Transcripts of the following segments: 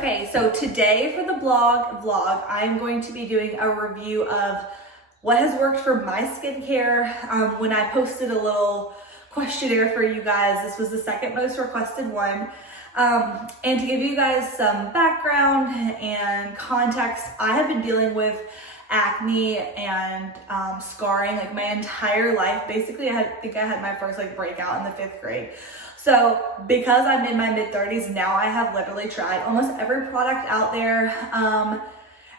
Okay, so today for the vlog, I'm going to be doing a review of what has worked for my skincare. When I posted a little questionnaire for you guys, this was the second most requested one. And to give you guys some background and context, I have been dealing with acne and scarring like my entire life. Basically, I think I had my first breakout in the 5th grade. So because I'm in my mid-30s now, I have literally tried almost every product out there.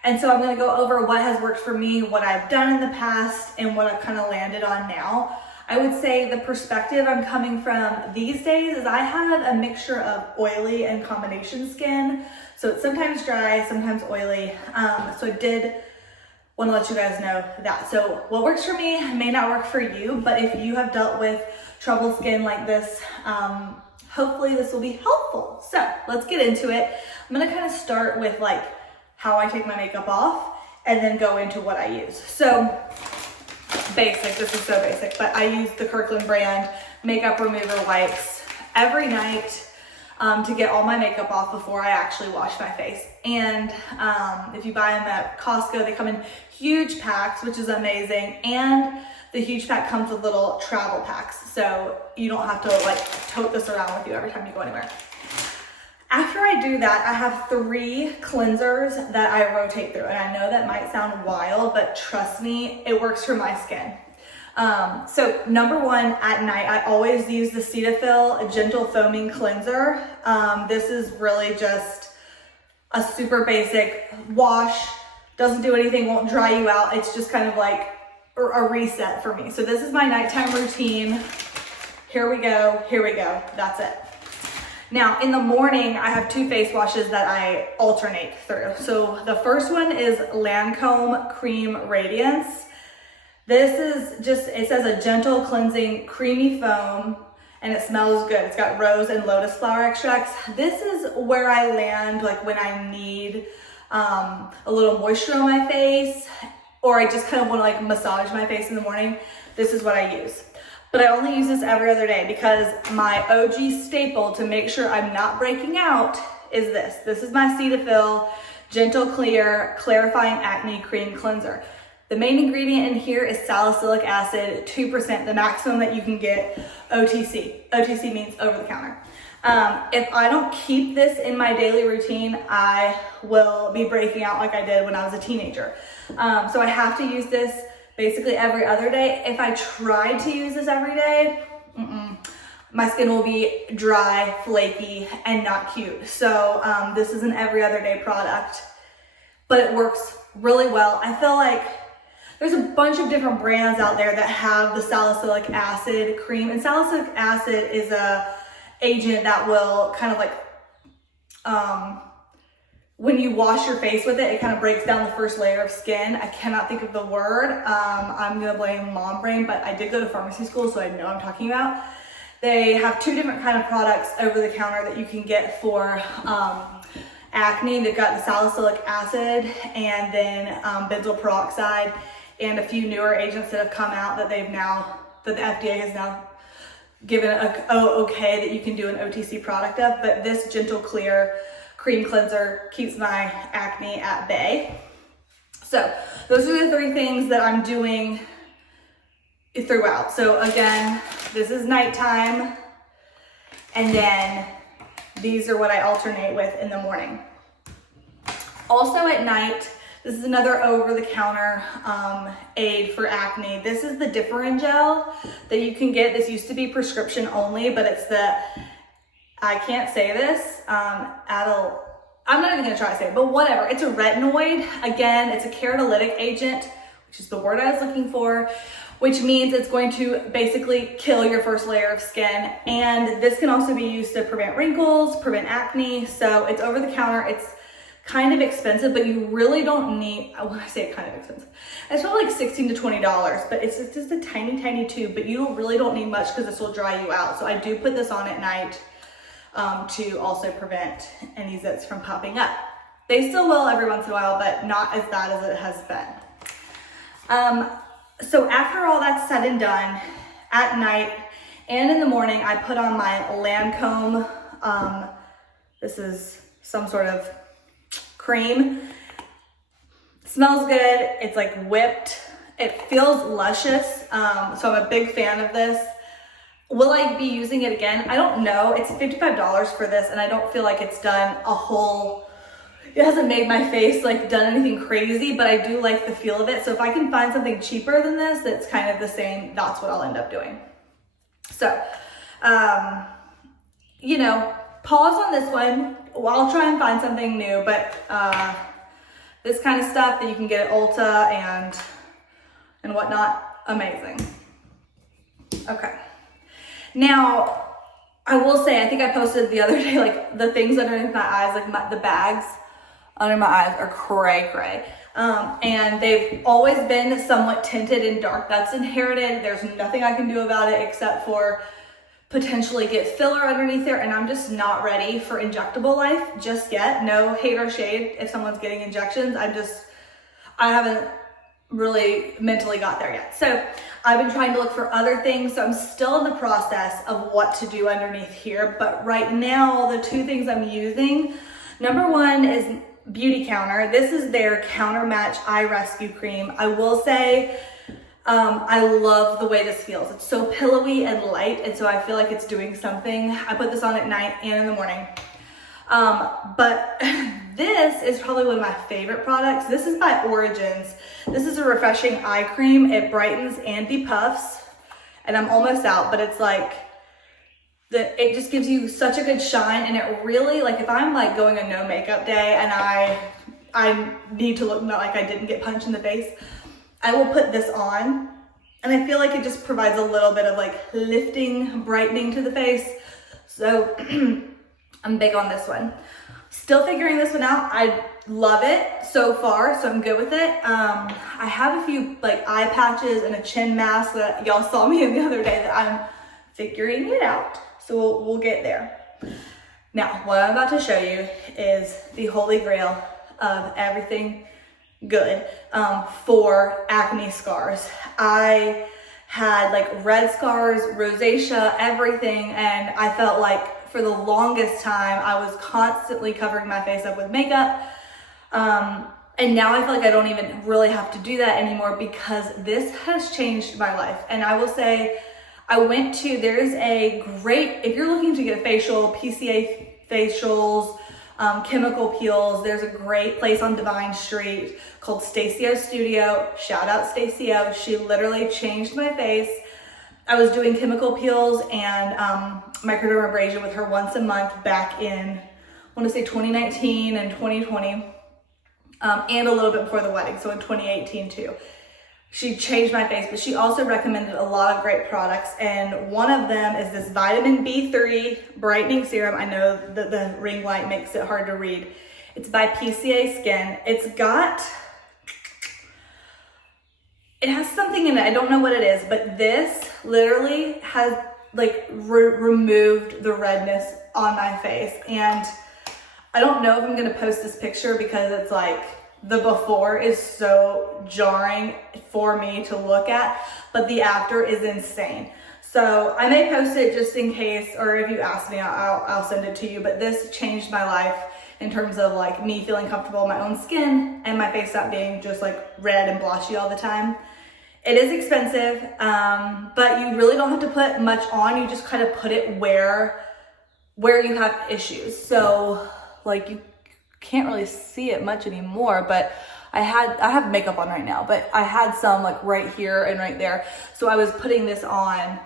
And so I'm gonna go over what has worked for me, what I've done in the past, and what I've kind of landed on now. I would say the perspective I'm coming from these days is I have a mixture of oily and combination skin. So it's sometimes dry, sometimes oily. So I did want to let you guys know that. So what works for me may not work for you, but if you have dealt with troubled skin like this, hopefully this will be helpful. So let's get into it. I'm gonna kind of start with how I take my makeup off and then go into what I use. So basic, this is so basic, but I use the Kirkland brand makeup remover wipes every night to get all my makeup off before I actually wash my face. And if you buy them at Costco, they come in huge packs, which is amazing. And the huge pack comes with little travel packs, so you don't have to tote this around with you every time you go anywhere. After I do that, I have 3 cleansers that I rotate through. And I know that might sound wild, but trust me, it works for my skin. So number 1, at night, I always use the Cetaphil Gentle Foaming Cleanser. This is really just a super basic wash, doesn't do anything, won't dry you out. It's just kind of like a reset for me. So this is my nighttime routine. Here we go, that's it. Now in the morning, I have 2 face washes that I alternate through. So the first one is Lancome Cream Radiance. This is just, it says a gentle cleansing creamy foam and it smells good. It's got rose and lotus flower extracts. This is where I land when I need a little moisture on my face, or I just kind of want to massage my face in the morning. This is what I use. But I only use this every other day because my OG staple to make sure I'm not breaking out is this. This is my Cetaphil Gentle Clear Clarifying Acne Cream Cleanser. The main ingredient in here is salicylic acid, 2%, the maximum that you can get OTC. OTC means over the counter. If I don't keep this in my daily routine, I will be breaking out like I did when I was a teenager. So I have to use this basically every other day. If I try to use this every day, my skin will be dry, flaky, and not cute. So this is an every other day product, but it works really well. I feel like there's a bunch of different brands out there that have the salicylic acid cream, and salicylic acid is a agent that will kind of when you wash your face with it, it kind of breaks down the first layer of skin. I cannot think of the word. I'm gonna blame mom brain, but I did go to pharmacy school, so I know what I'm talking about. They have 2 different kind of products over the counter that you can get for acne. They've got the salicylic acid and then benzoyl peroxide, and a few newer agents that have come out that the FDA has now given okay that you can do an OTC product of. But this Gentle Clear Cream Cleanser keeps my acne at bay. So those are the 3 things that I'm doing throughout. So again, this is nighttime, and then these are what I alternate with in the morning. Also at night, this is another over-the-counter aid for acne. This is the differin gel that you can get. This used to be prescription only, but it's the, I can't say this, I'm not even gonna try to say it, but whatever. It's a retinoid. Again, it's a keratolytic agent, which is the word I was looking for, which means it's going to basically kill your first layer of skin. And this can also be used to prevent wrinkles, prevent acne. So it's over the counter. It's kind of expensive, but you really don't need, when I say kind of expensive, it's probably $16 to $20, but it's just a tiny tube, but you really don't need much because this will dry you out. So I do put this on at night to also prevent any zits from popping up. They still will every once in a while, but not as bad as it has been. So after all that's said and done, at night and in the morning, I put on my Lancome, this is some sort of cream. Smells good. It's like whipped. It feels luscious. So I'm a big fan of this. Will I be using it again? I don't know. It's $55 for this, and I don't feel like it's done a whole, it hasn't made my face like done anything crazy, but I do like the feel of it. So if I can find something cheaper than this that's kind of the same, that's what I'll end up doing. So, you know, pause on this one. Well, I'll try and find something new, but this kind of stuff that you can get at Ulta and whatnot, amazing. Okay. Now, I will say, I think I posted the other day, like the things underneath my eyes, like the bags under my eyes are cray. And they've always been somewhat tinted and dark. That's inherited. There's nothing I can do about it except for potentially get filler underneath there. And I'm just not ready for injectable life just yet. No hate or shade if someone's getting injections. I haven't really mentally got there yet. So I've been trying to look for other things. So I'm still in the process of what to do underneath here. But right now, the two things I'm using, number one is Beauty Counter. This is their Counter Match Eye Rescue Cream. I will say, I love the way this feels. It's so pillowy and light, and so I feel like it's doing something. I put this on at night and in the morning. But this is probably one of my favorite products. This is by Origins. This is a refreshing eye cream. It brightens and depuffs, and I'm almost out, but it's like, it just gives you such a good shine, and it really, like if I'm like going a no makeup day and I need to look like I didn't get punched in the face, I will put this on, and I feel like it just provides a little bit of like lifting, brightening to the face. So I'm big on this one. Still figuring this one out. I love it so far, so I'm good with it. I have a few like eye patches and a chin mask that y'all saw me in the other day that I'm figuring it out. So we'll get there. Now, what I'm about to show you is the holy grail of everything good for acne scars. I had like red scars, rosacea, everything, and I felt like for the longest time I was constantly covering my face up with makeup, and now I feel like I don't even really have to do that anymore because this has changed my life. And I will say, there's a great, if you're looking to get a facial, PCA facials, chemical peels, there's a great place on Divine Street called Stacio Studio. Shout out Stacio. She literally changed my face. I was doing chemical peels and microdermabrasion with her once a month back in, I want to say 2019 and 2020, and a little bit before the wedding, so in 2018 too. She changed my face, but she also recommended a lot of great products, and one of them is this vitamin B3 brightening serum. I know that the ring light makes it hard to read. It's by PCA Skin. It has something in it. I don't know what it is, but this literally has like removed the redness on my face. And I don't know if I'm gonna post this picture because it's like, the before is so jarring for me to look at, but the after is insane. So I may post it just in case, or if you ask me, I'll send it to you. But this changed my life in terms of like me feeling comfortable in my own skin and my face not being just like red and blotchy all the time. It is expensive, but you really don't have to put much on. You just kind of put it where you have issues. So like you can't really see it much anymore, but I have makeup on right now, but I had some like right here and right there. So I was putting this on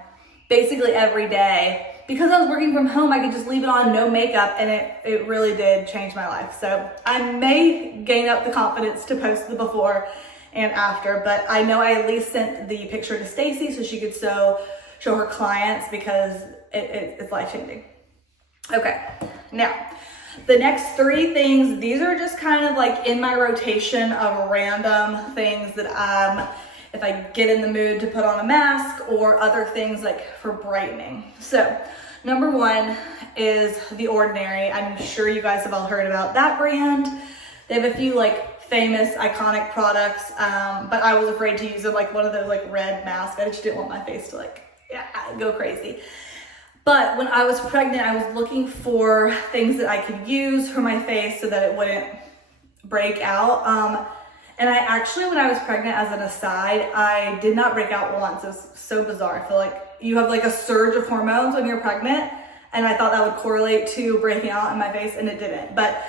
basically every day. Because I was working from home, I could just leave it on, no makeup, and it really did change my life. So I may gain up the confidence to post the before and after, but I know I at least sent the picture to Stacy so she could show her clients because it's life-changing. Okay, now, the next three things, these are just kind of like in my rotation of random things that if I get in the mood to put on a mask or other things like for brightening. So number one is The Ordinary. I'm sure you guys have all heard about that brand. They have a few like famous iconic products, but I was afraid to use them like one of those like red masks. I just didn't want my face to like go crazy. But when I was pregnant, I was looking for things that I could use for my face so that it wouldn't break out. And I actually, when I was pregnant, as an aside, I did not break out once. It was so bizarre. I feel like you have like a surge of hormones when you're pregnant, and I thought that would correlate to breaking out in my face, and it didn't. But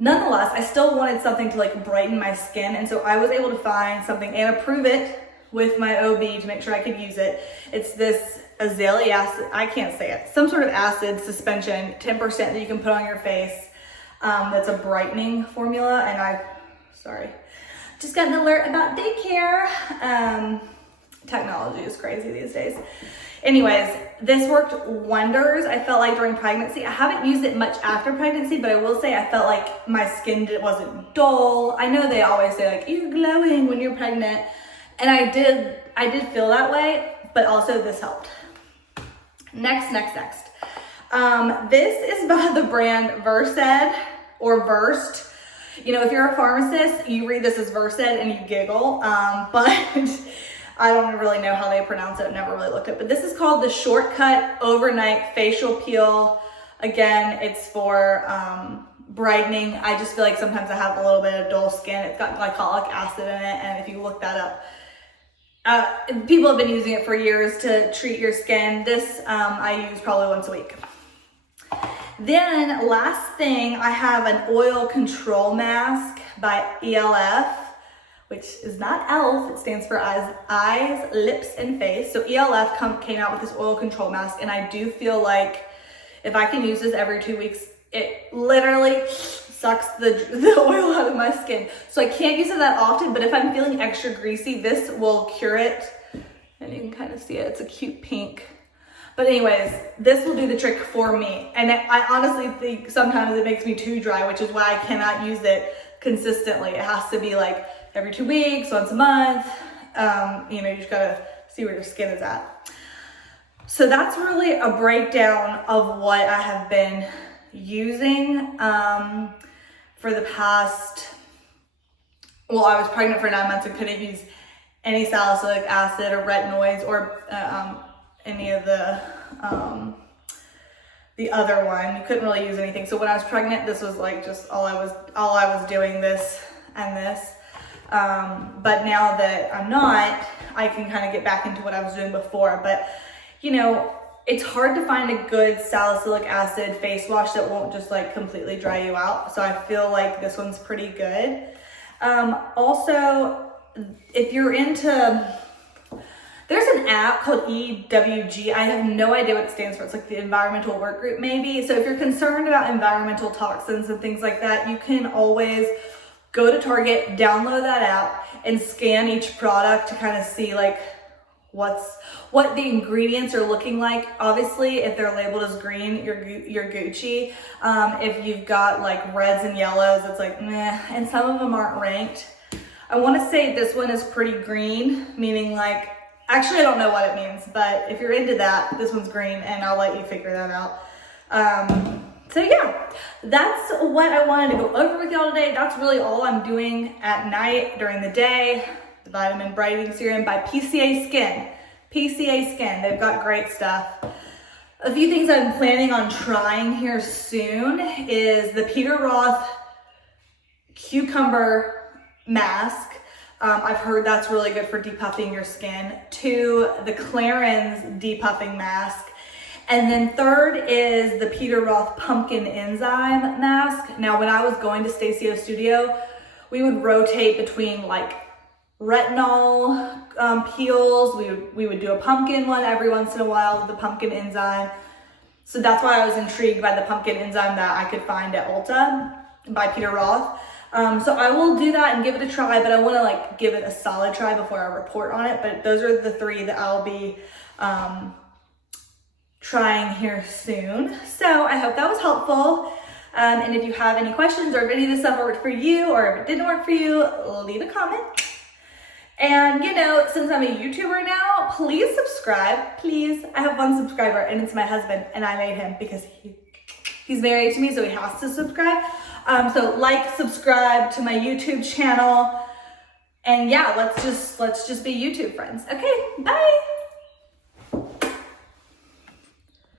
nonetheless, I still wanted something to like brighten my skin, and so I was able to find something and approve it with my OB to make sure I could use it. It's this azalea acid, I can't say it, some sort of acid suspension, 10% that you can put on your face. That's a brightening formula, and sorry, just got an alert about daycare. Technology is crazy these days. Anyways, this worked wonders. I felt like during pregnancy, I haven't used it much after pregnancy, but I will say I felt like my skin wasn't dull. I know they always say like, you're glowing when you're pregnant. And I did feel that way, but also this helped. Next. This is by the brand Versed or Versed. You know, if you're a pharmacist, you read this as Versed and you giggle, but I don't really know how they pronounce it. I've never really looked at it, but this is called the Shortcut Overnight Facial Peel. Again, it's for brightening. I just feel like sometimes I have a little bit of dull skin. It's got glycolic acid in it, and if you look that up, people have been using it for years to treat your skin. This I use probably once a week. Then last thing, I have an oil control mask by ELF, which is not ELF, it stands for eyes, lips, and face. So ELF came out with this oil control mask, and I do feel like if I can use this every 2 weeks, it literally sucks the oil out of my skin. So I can't use it that often, but if I'm feeling extra greasy, this will cure it. And you can kind of see it, it's a cute pink. But anyways, this will do the trick for me. And I honestly think sometimes it makes me too dry, which is why I cannot use it consistently. It has to be like every 2 weeks, once a month. You know, you just gotta see where your skin is at. So that's really a breakdown of what I have been using for the past, well, I was pregnant for 9 months and couldn't use any salicylic acid or retinoids or any of the other one. You couldn't really use anything. So when I was pregnant, this was like just all I was doing, this and this. But now that I'm not, I can kind of get back into what I was doing before. But you know, it's hard to find a good salicylic acid face wash that won't just like completely dry you out. So I feel like this one's pretty good. Also, if you're into, there's an app called EWG. I have no idea what it stands for. It's like the environmental work group maybe. So if you're concerned about environmental toxins and things like that, you can always go to Target, download that app, and scan each product to kind of see like what the ingredients are looking like. Obviously, if they're labeled as green, you're Gucci. If you've got like reds and yellows, it's like meh, and some of them aren't ranked. I want to say this one is pretty green, meaning like, actually I don't know what it means, but if you're into that, this one's green, and I'll let you figure that out. So yeah, that's what I wanted to go over with y'all today. That's really all I'm doing at night. During the day, the Vitamin Brightening Serum by PCA Skin. PCA Skin, they've got great stuff. A few things I'm planning on trying here soon is the Peter Roth Cucumber Mask. I've heard that's really good for depuffing your skin. 2, the Clarins Depuffing Mask. And then 3rd is the Peter Roth Pumpkin Enzyme Mask. Now, when I was going to Stacio Studio, we would rotate between like retinol peels. We would do a pumpkin one every once in a while with the pumpkin enzyme. So that's why I was intrigued by the pumpkin enzyme that I could find at Ulta by Peter Roth. So I will do that and give it a try, but I want to like give it a solid try before I report on it. But those are the 3 that I'll be trying here soon. So I hope that was helpful. And if you have any questions, or if any of this stuff worked for you, or if it didn't work for you, leave a comment. And you know, since I'm a YouTuber now, please subscribe, please. I have 1 subscriber, and it's my husband, and I made him because he's married to me, so he has to subscribe. So like, subscribe to my YouTube channel, and yeah, let's just be YouTube friends. Okay, bye.